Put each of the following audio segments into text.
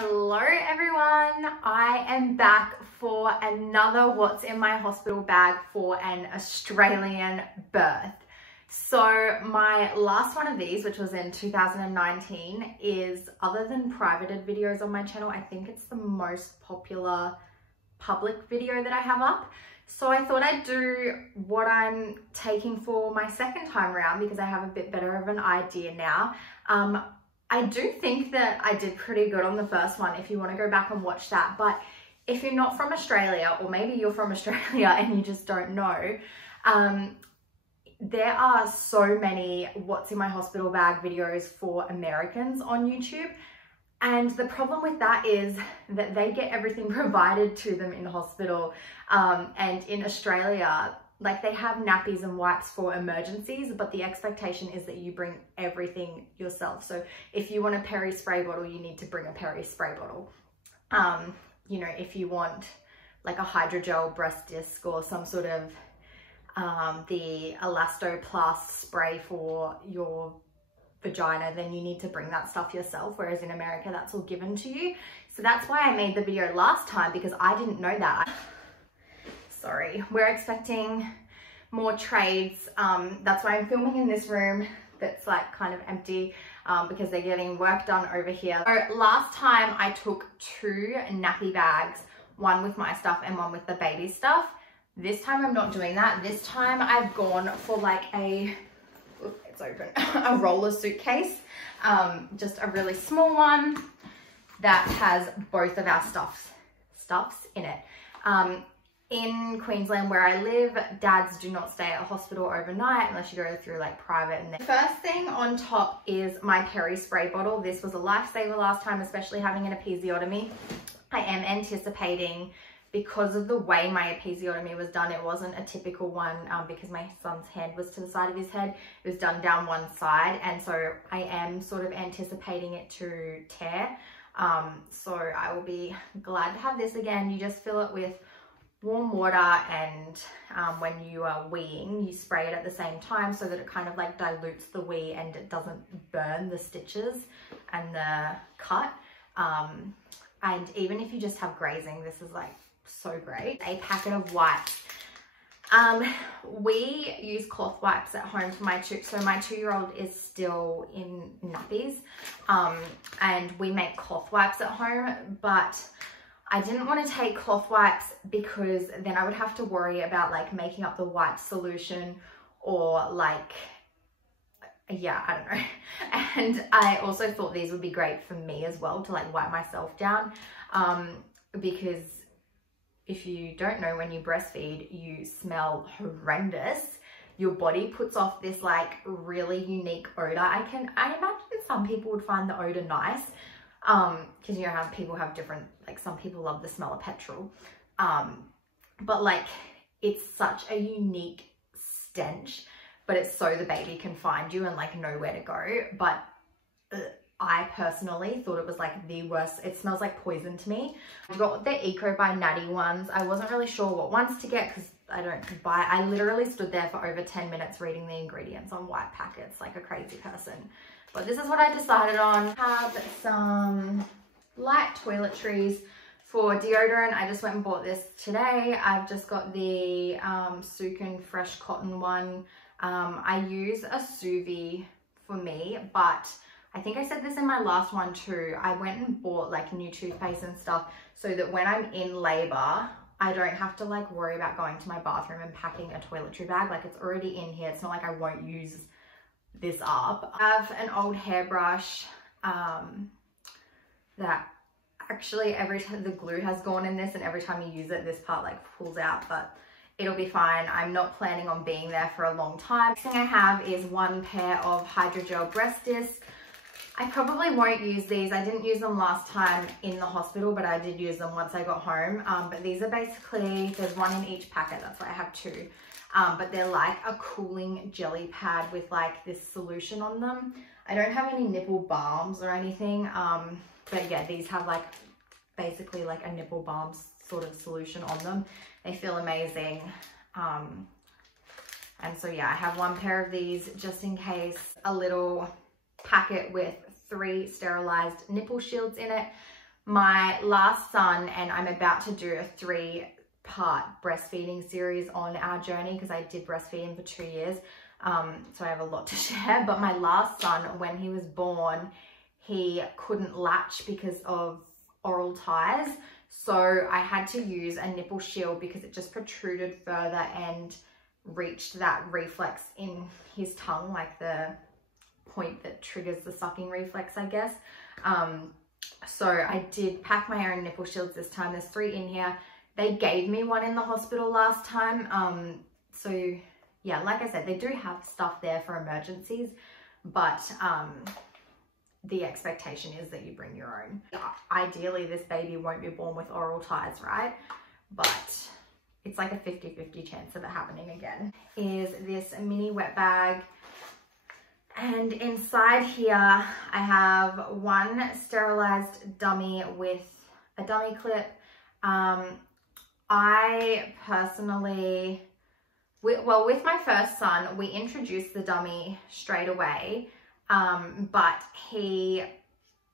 Hello everyone, I am back for another what's in my hospital bag for an Australian birth. So my last one of these, which was in 2019, is, other than privated videos on my channel, I think it's the most popular public video that I have up. So I thought I'd do what I'm taking for my second time around because I have a bit better of an idea now. I do think that I did pretty good on the first one if you want to go back and watch that. But if you're not from Australia, or maybe you're from Australia and you just don't know, there are so many what's in my hospital bag videos for Americans on YouTube. And the problem with that is that they get everything provided to them in hospital. And in Australia, like, they have nappies and wipes for emergencies, but the expectation is that you bring everything yourself. So if you want a Peri spray bottle, you need to bring a Peri spray bottle. You know, if you want like a Hydrogel breast disc or some sort of the Elastoplast spray for your vagina, then you need to bring that stuff yourself, whereas in America that's all given to you. So that's why I made the video last time, because I didn't know that. Sorry, we're expecting more trades. That's why I'm filming in this room that's like kind of empty, because they're getting work done over here. So last time I took 2 nappy bags, one with my stuff and one with the baby stuff. This time I'm not doing that. This time I've gone for like a, it's open, a roller suitcase, just a really small one that has both of our stuffs in it. In Queensland where I live, dads do not stay at a hospital overnight unless you go through like private. And the first thing on top is my Peri spray bottle. This was a lifesaver last time, especially having an episiotomy. I am anticipating, because of the way my episiotomy was done, it wasn't a typical one, because my son's hand was to the side of his head. It was done down one side, and so I am sort of anticipating it to tear. So I will be glad to have this again. You just fill it with warm water, and when you are weeing, you spray it at the same time so that it kind of like dilutes the wee and it doesn't burn the stitches and the cut. And even if you just have grazing, this is like so great. A packet of wipes. We use cloth wipes at home for my 2-year-old is still in nappies, and we make cloth wipes at home, but I didn't want to take cloth wipes because then I would have to worry about like making up the wipe solution, or like, yeah, I don't know. And I also thought these would be great for me as well, to like wipe myself down, because if you don't know, when you breastfeed, you smell horrendous. Your body puts off this like really unique odor. I imagine some people would find the odor nice, because you know how people have different, like some people love the smell of petrol, but like it's such a unique stench, but it's so the baby can find you and like know where to go. But I personally thought it was like the worst. It smells like poison to me. I got the Eco by Natty ones. I wasn't really sure what ones to get because I literally stood there for over 10 minutes reading the ingredients on white packets like a crazy person. But this is what I decided on. I have some light toiletries for deodorant. I just went and bought this today. I've just got the Sukin Fresh Cotton one. I use a sous vide for me, but I think I said this in my last one too. I went and bought like new toothpaste and stuff so that when I'm in labor, I don't have to like worry about going to my bathroom and packing a toiletry bag. Like, it's already in here. It's not like I won't use this up. I have an old hairbrush that actually every time the glue has gone in this, and every time you use it, this part like pulls out, but it'll be fine. I'm not planning on being there for a long time. Next thing I have is 1 pair of Hydrogel breast discs. I probably won't use these. I didn't use them last time in the hospital, but I did use them once I got home. But these are basically, there's 1 in each packet. That's why I have 2. But they're like a cooling jelly pad with like this solution on them. I don't have any nipple balms or anything. But yeah, these have like basically like a nipple balm sort of solution on them. They feel amazing. And so yeah, I have 1 pair of these just in case. A little packet with 3 sterilized nipple shields in it. my last son, and I'm about to do a 3-part breastfeeding series on our journey because I did breastfeeding for 2 years. So I have a lot to share. But my last son, when he was born, he couldn't latch because of oral ties. So I had to use a nipple shield because it just protruded further and reached that reflex in his tongue, like the point that triggers the sucking reflex, I guess. So I did pack my own nipple shields this time. There's 3 in here. They gave me one in the hospital last time. So yeah, like I said, they do have stuff there for emergencies, but the expectation is that you bring your own. Ideally, this baby won't be born with oral ties, right? But it's like a 50-50 chance of it happening again. Is this mini wet bag. And inside here, I have one sterilized dummy with a dummy clip. I personally, with my first son, we introduced the dummy straight away, but he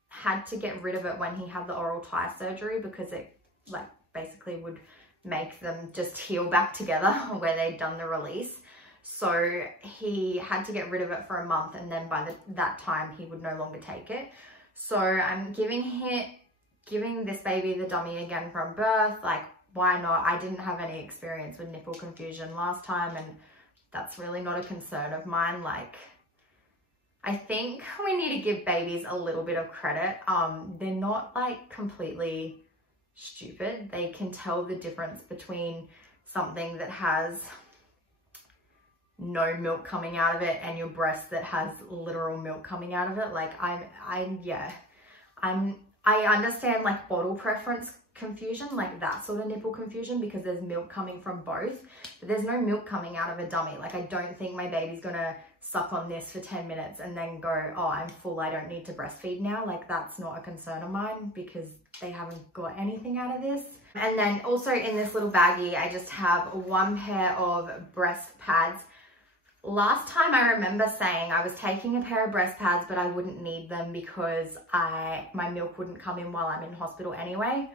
had to get rid of it when he had the oral tie surgery because it like basically would make them just heal back together where they'd done the release. So he had to get rid of it for a month, and then by that time he would no longer take it. So I'm giving this baby the dummy again from birth. Like, why not? I didn't have any experience with nipple confusion last time, and that's really not a concern of mine. Like, I think we need to give babies a little bit of credit. They're not like completely stupid. They can tell the difference between something that has no milk coming out of it and your breast that has literal milk coming out of it. Like I understand like bottle preference confusion, like that sort of nipple confusion, because there's milk coming from both, but there's no milk coming out of a dummy. Like, I don't think my baby's gonna suck on this for 10 minutes and then go, oh, I'm full, I don't need to breastfeed now. Like, that's not a concern of mine because they haven't got anything out of this. And then also in this little baggie, I just have one pair of breast pads. Last time I remember saying I was taking a pair of breast pads, but I wouldn't need them because my milk wouldn't come in while I'm in hospital anyway.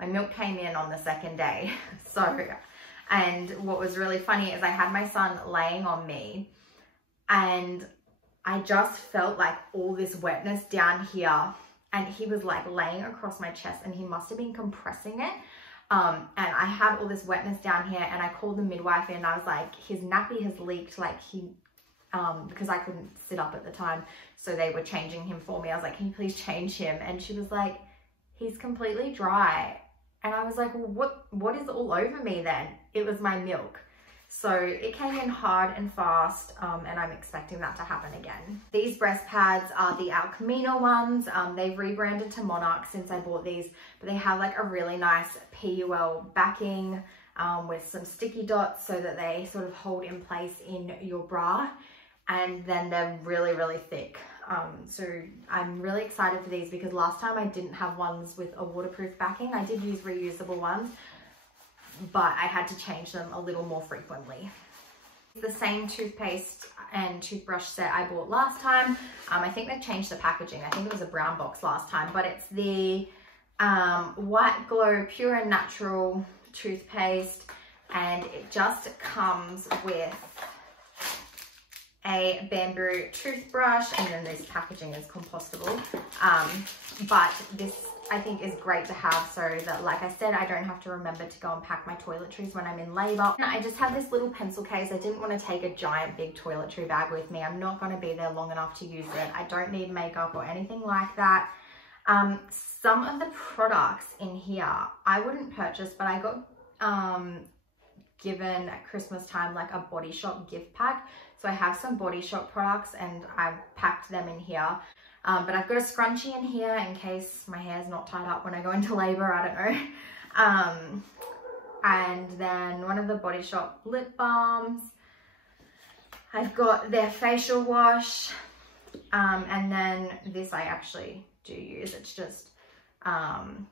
My milk came in on the 2nd day. So, and what was really funny is I had my son laying on me and I just felt like all this wetness down here, and he was like laying across my chest and he must have been compressing it. And I had all this wetness down here, and I called the midwife and I was like, his nappy has leaked, like because I couldn't sit up at the time. So they were changing him for me. I was like, can you please change him? And she was like, he's completely dry. And I was like, well, what is all over me then? It was my milk. So it came in hard and fast, and I'm expecting that to happen again. These breast pads are the Al Camino ones. They've rebranded to Monarch since I bought these, but they have like a really nice PUL backing with some sticky dots so that they sort of hold in place in your bra. And then they're really, really thick. So I'm really excited for these because last time I didn't have ones with a waterproof backing. I did use reusable ones, but I had to change them a little more frequently. The same toothpaste and toothbrush set I bought last time. I think they've changed the packaging. I think it was a brown box last time, but it's the White Glow Pure and Natural toothpaste, and it just comes with a bamboo toothbrush, and then this packaging is compostable. But this I think is great to have so that, like I said, I don't have to remember to go and pack my toiletries when I'm in labor. And I just have this little pencil case. I didn't want to take a giant big toiletry bag with me. I'm not going to be there long enough to use it. I don't need makeup or anything like that. Some of the products in here I wouldn't purchase, but I got given at Christmas time like a Body Shop gift pack. So I have some Body Shop products and I've packed them in here. But I've got a scrunchie in here in case my hair's not tied up when I go into labor, I don't know. And then one of the Body Shop lip balms. I've got their facial wash. And then this I actually do use. It's just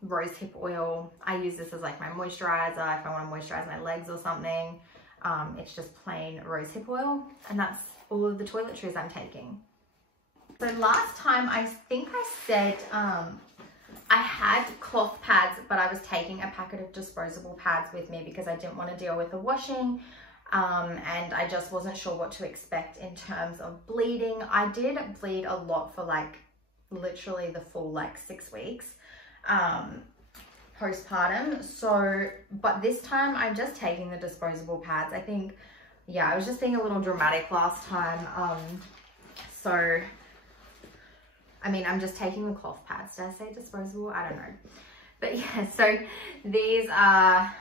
rose hip oil. I use this as like my moisturizer if I want to moisturize my legs or something. It's just plain rose hip oil, and that's all of the toiletries I'm taking. So last time I think I said I had cloth pads, but I was taking a packet of disposable pads with me because I didn't want to deal with the washing. And I just wasn't sure what to expect in terms of bleeding. I did bleed a lot for like literally the full like 6 weeks postpartum. So, but this time I'm just taking the disposable pads. I think, yeah, I was just being a little dramatic last time. So, I mean, I'm just taking the cloth pads. Did I say disposable? I don't know. But yeah, so these are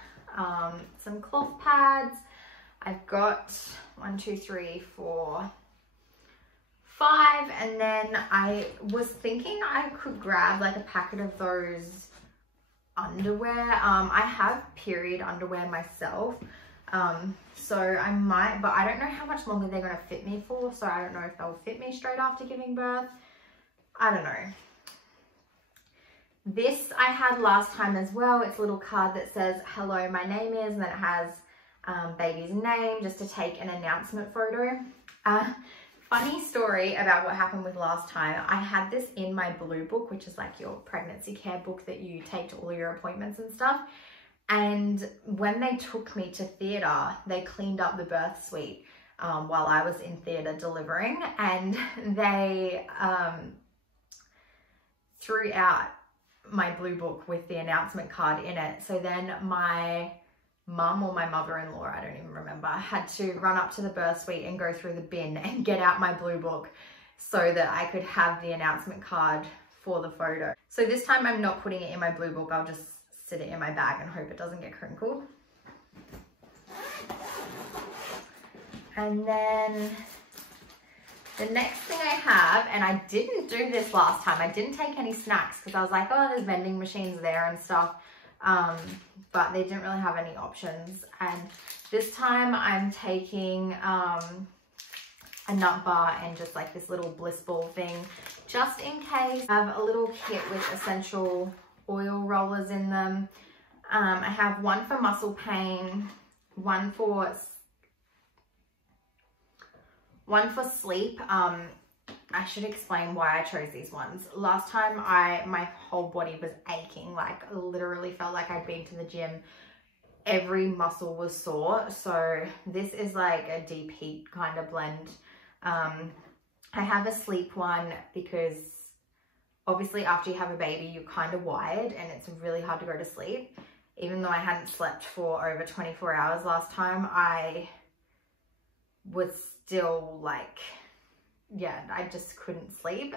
some cloth pads. I've got 1, 2, 3, 4, 5, and then I was thinking I could grab like a packet of those underwear. I have period underwear myself, so I might, but I don't know how much longer they're going to fit me for, so I don't know if they'll fit me straight after giving birth. I don't know. This I had last time as well. It's a little card that says, hello, my name is, and then it has baby's name, just to take an announcement photo. Funny story about what happened with last time. I had this in my blue book, which is like your pregnancy care book that you take to all your appointments and stuff. And when they took me to theatre, they cleaned up the birth suite while I was in theatre delivering, and they threw out my blue book with the announcement card in it. So then my mum or my mother-in-law, I don't even remember, had to run up to the birth suite and go through the bin and get out my blue book so that I could have the announcement card for the photo. So this time I'm not putting it in my blue book. I'll just sit it in my bag and hope it doesn't get crinkled. And then the next thing I have, and I didn't do this last time, I didn't take any snacks because I was like, oh, there's vending machines there and stuff. But they didn't really have any options. And this time I'm taking a nut bar and just like this little bliss ball thing, just in case. I have a little kit with essential oil rollers in them. I have one for muscle pain, one for sleep. I should explain why I chose these ones. Last time my whole body was aching, like literally felt like I'd been to the gym. Every muscle was sore. So this is like a deep heat kind of blend. I have a sleep one because obviously after you have a baby, you're kind of wired and it's really hard to go to sleep. Even though I hadn't slept for over 24 hours last time, I was still like, yeah, I just couldn't sleep.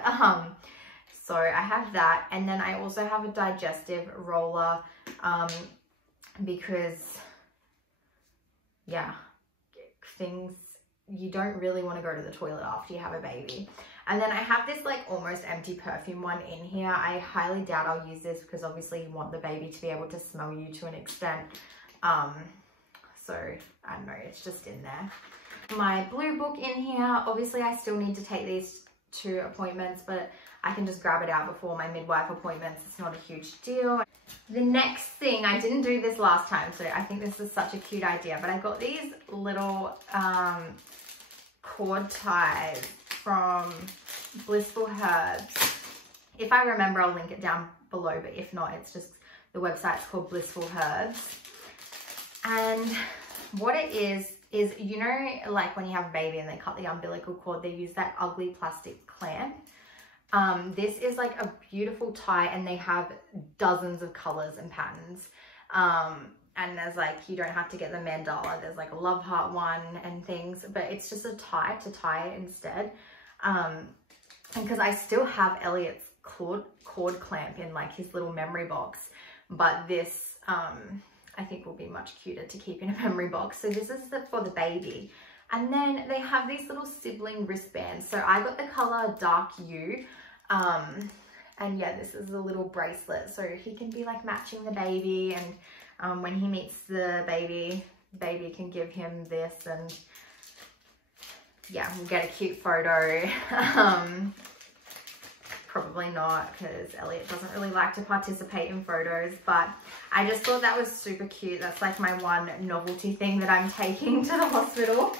So I have that. And then I also have a digestive roller because, yeah, you don't really want to go to the toilet after you have a baby. And then I have this like almost empty perfume one in here. I highly doubt I'll use this because obviously you want the baby to be able to smell you to an extent. So I don't know, it's just in there. My blue book in here. Obviously I still need to take these to appointments, but I can just grab it out before my midwife appointments. It's not a huge deal. The next thing, I didn't do this last time, so I think this is such a cute idea, but I got these little cord ties from Blissful Herbs. If I remember, I'll link it down below, but if not, it's just, the website's called Blissful Herbs. And what it is, you know, like when you have a baby and they cut the umbilical cord, they use that ugly plastic clamp. This is like a beautiful tie, and they have dozens of colors and patterns. And there's like, you don't have to get the mandala. There's like a love heart one and things, but it's just a tie to tie it instead. And because I still have Elliot's cord clamp in like his little memory box, but this, I think will be much cuter to keep in a memory box. So this is for the baby. And then they have these little sibling wristbands. So I got the color Dark U. And yeah, this is a little bracelet. So he can be like matching the baby. And when he meets the baby can give him this. And yeah, we'll get a cute photo. Probably not, because Elliot doesn't really like to participate in photos, but I just thought that was super cute. That's like my one novelty thing that I'm taking to the hospital.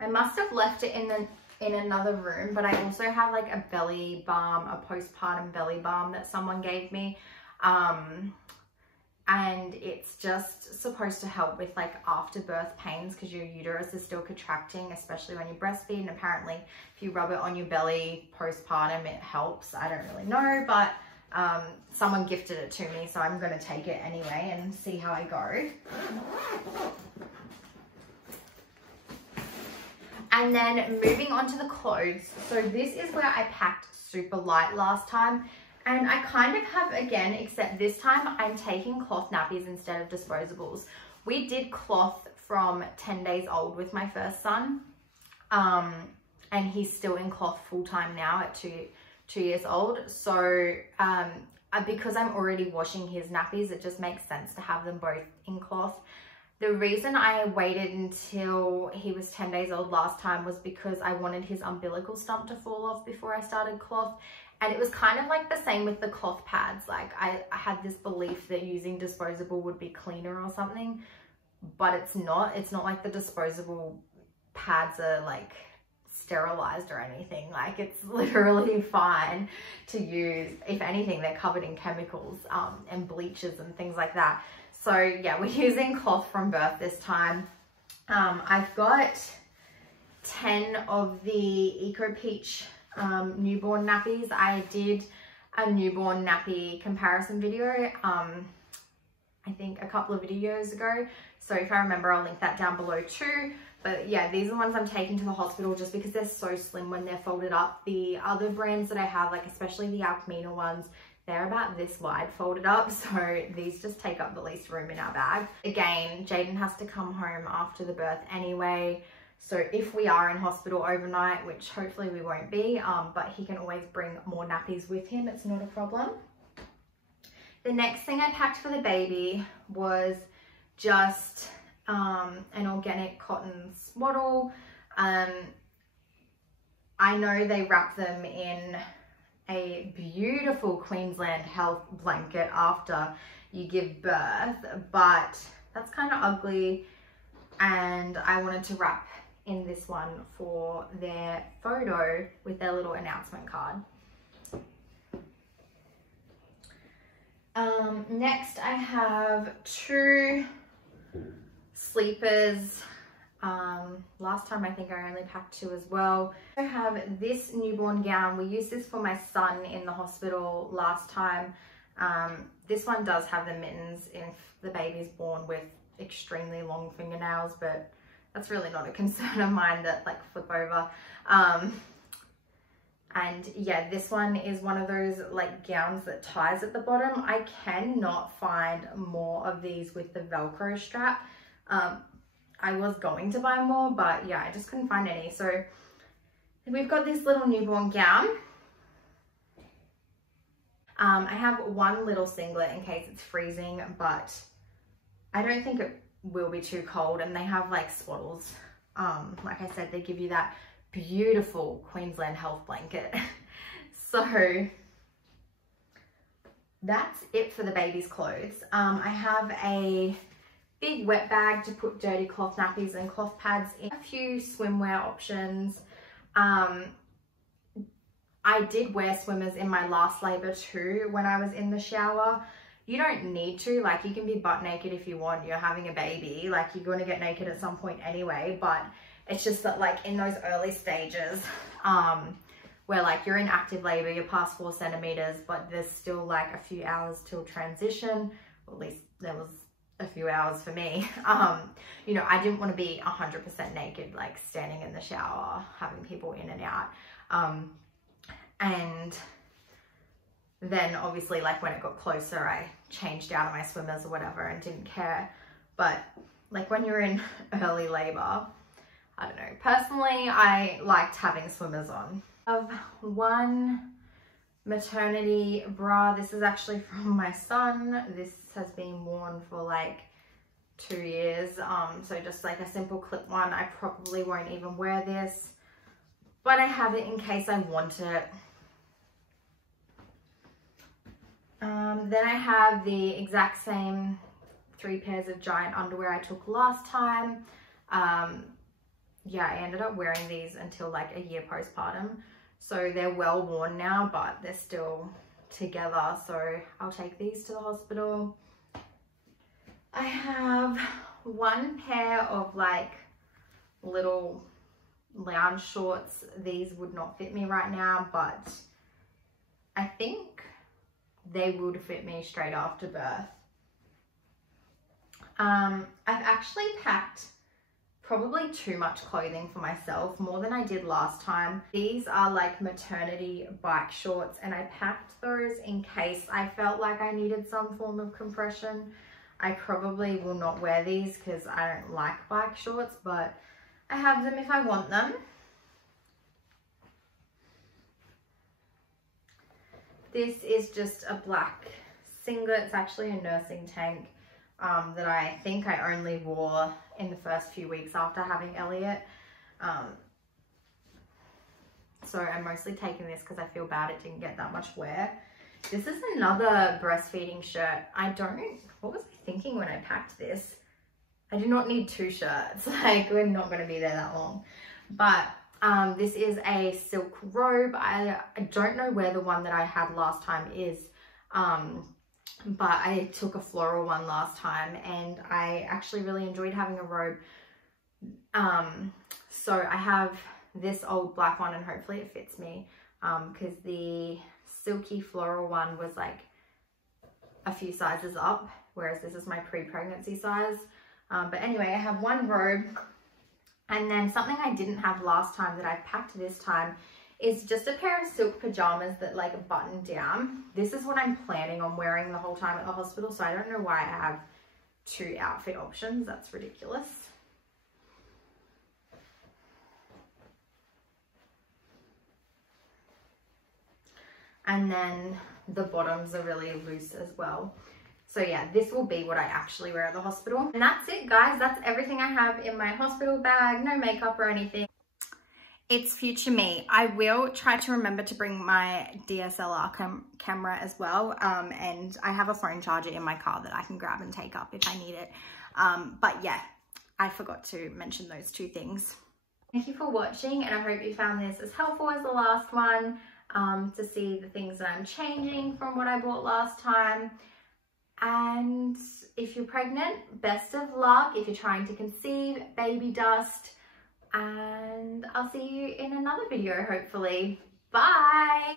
I must have left it in the in another room, but I also have like a belly balm, a postpartum belly balm that someone gave me. And it's just supposed to help with like afterbirth pains because your uterus is still contracting, especially when you breastfeed. And apparently if you rub it on your belly postpartum, it helps. I don't really know, but someone gifted it to me, so I'm going to take it anyway and see how I go. And then moving on to the clothes. So this is where I packed super light last time. And I kind of have again, except this time I'm taking cloth nappies instead of disposables. We did cloth from 10 days old with my first son. And he's still in cloth full time now at two years old. So because I'm already washing his nappies, it just makes sense to have them both in cloth. The reason I waited until he was 10 days old last time was because I wanted his umbilical stump to fall off before I started cloth. And it was kind of like the same with the cloth pads. Like I had this belief that using disposable would be cleaner or something, but it's not. It's not like the disposable pads are like sterilized or anything. Like it's literally fine to use. If anything, they're covered in chemicals and bleaches and things like that. So yeah, we're using cloth from birth this time. I've got 10 of the Eco Peach newborn nappies. I did a newborn nappy comparison video, I think a couple of videos ago. So if I remember, I'll link that down below too. But yeah, these are the ones I'm taking to the hospital just because they're so slim when they're folded up. The other brands that I have, like especially the Alchemina ones, they're about this wide folded up. So these just take up the least room in our bag. Again, Jaden has to come home after the birth anyway. So if we are in hospital overnight, which hopefully we won't be, but he can always bring more nappies with him. It's not a problem. The next thing I packed for the baby was just an organic cotton swaddle. I know they wrap them in a beautiful Queensland health blanket after you give birth, but that's kind of ugly, and I wanted to wrap in this one for their photo with their little announcement card. Next I have 2 sleepers. Last time I think I only packed 2 as well. I have this newborn gown. We used this for my son in the hospital last time. This one does have the mittens if the baby's born with extremely long fingernails, but that's really not a concern of mine that like flip over. And yeah, this one is one of those like gowns that ties at the bottom. I cannot find more of these with the Velcro strap. I was going to buy more, but yeah, I just couldn't find any. So we've got this little newborn gown. I have one little singlet in case it's freezing, but I don't think it will be too cold. And they have like swaddles. Like I said, they give you that beautiful Queensland health blanket. So that's it for the baby's clothes. I have a big wet bag to put dirty cloth nappies and cloth pads in. A few swimwear options. I did wear swimmers in my last labor too when I was in the shower. You don't need to, like you can be butt naked if you want. You're having a baby, like you're going to get naked at some point anyway, but it's just that like in those early stages where like you're in active labor, you're past 4 centimeters, but there's still like a few hours till transition, or at least there was a few hours for me. You know, I didn't want to be 100% naked, like standing in the shower, having people in and out. And then obviously like when it got closer, I changed out of my swimmers or whatever and didn't care. But like when you're in early labor, I don't know, personally, I liked having swimmers on. I have one maternity bra. This is actually from my son. This has been worn for like 2 years. So just like a simple clip one. I probably won't even wear this, but I have it in case I want it. Then I have the exact same 3 pairs of giant underwear I took last time. yeah, I ended up wearing these until like a year postpartum. So they're well worn now, but they're still together. So I'll take these to the hospital. I have one pair of like little lounge shorts. These would not fit me right now, but I think they would fit me straight after birth. I've actually packed probably too much clothing for myself, more than I did last time. These are like maternity bike shorts, and I packed those in case I felt like I needed some form of compression. I probably will not wear these because I don't like bike shorts, but I have them if I want them. This is just a black singlet. It's actually a nursing tank that I think I only wore in the first few weeks after having Elliot. So I'm mostly taking this because I feel bad it didn't get that much wear. This is another breastfeeding shirt. What was I thinking when I packed this? I do not need two shirts. Like, we're not going to be there that long. But this is a silk robe. I don't know where the one that I had last time is. But I took a floral one last time, and I actually really enjoyed having a robe. So I have this old black one, and hopefully it fits me, because the silky floral one was like a few sizes up, whereas this is my pre-pregnancy size. But anyway, I have one robe, and then something I didn't have last time that I packed this time is just a pair of silk pajamas that like button down. This is what I'm planning on wearing the whole time at the hospital, so I don't know why I have two outfit options. That's ridiculous. And then the bottoms are really loose as well. So yeah, this will be what I actually wear at the hospital. And that's it, guys. That's everything I have in my hospital bag. No makeup or anything. It's future me. I will try to remember to bring my DSLR camera as well. And I have a phone charger in my car that I can grab and take up if I need it. But yeah, I forgot to mention those two things. Thank you for watching, and I hope you found this as helpful as the last one, to see the things that I'm changing from what I bought last time. And if you're pregnant, best of luck. If you're trying to conceive, baby dust. And I'll see you in another video, hopefully. Bye!